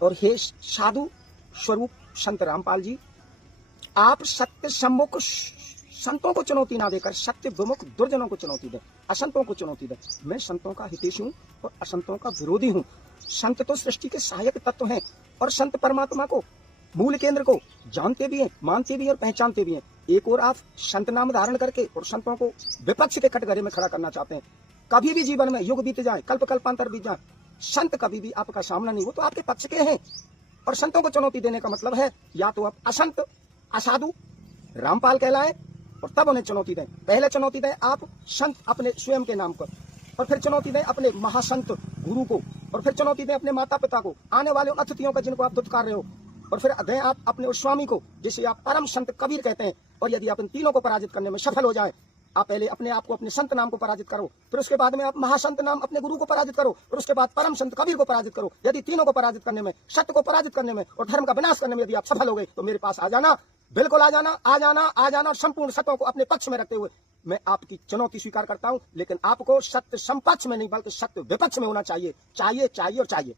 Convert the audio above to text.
और हे साधु स्वरूप संत रामपाल जी, आप सत्य सम्मुख संतों को चुनौती ना देकर सत्य विमुख दुर्जनों को चुनौती दे, असंतों को चुनौती दे। मैं संतों का हितैषी हूँ और असंतों का विरोधी हूँ। संत तो सृष्टि के सहायक तत्व हैं और संत परमात्मा को, मूल केंद्र को जानते भी हैं, मानते भी हैं और पहचानते भी हैं। एक और आप संत नाम धारण करके और संतों को विपक्ष के कटघरे में खड़ा करना चाहते हैं। कभी भी जीवन में युग बीत जाए, कल्प कल्पांतर बीत जाए, संत कभी भी आपका सामना नहीं हो तो आपके पक्ष के हैं। और संतों को चुनौती देने का मतलब है या तो आप असंत, असाधु, रामपाल कहलाए और तब उन्हें चुनौती दें। पहले चुनौती दें आप संत अपने स्वयं के नाम पर, और फिर चुनौती दें अपने महासंत गुरु को, और फिर चुनौती दें अपने माता पिता को, आने वाले उन अतिथियों का जिनको आप दुत्कार रहे हो, और फिर दें आप अपने उस स्वामी को जिसे आप परम संत कबीर कहते हैं। और यदि आप इन तीनों को पराजित करने में सफल हो जाए, आप पहले अपने आप को अपने संत नाम को पराजित करो, फिर उसके बाद में आप महासंत नाम अपने गुरु को पराजित करो, और उसके बाद परम संत कबीर को पराजित करो। यदि तीनों को पराजित करने में, सत्य को पराजित करने में और धर्म का विनाश करने में यदि आप सफल हो गए तो मेरे पास आ जाना, बिल्कुल आ जाना, आ जाना, आ जाना। संपूर्ण सत्यों को अपने पक्ष में रखते हुए मैं आपकी चुनौती स्वीकार करता हूं, लेकिन आपको सत्य समपक्ष में नहीं बल्कि सत्य विपक्ष में होना चाहिए, चाहिए, चाहिए और चाहिए।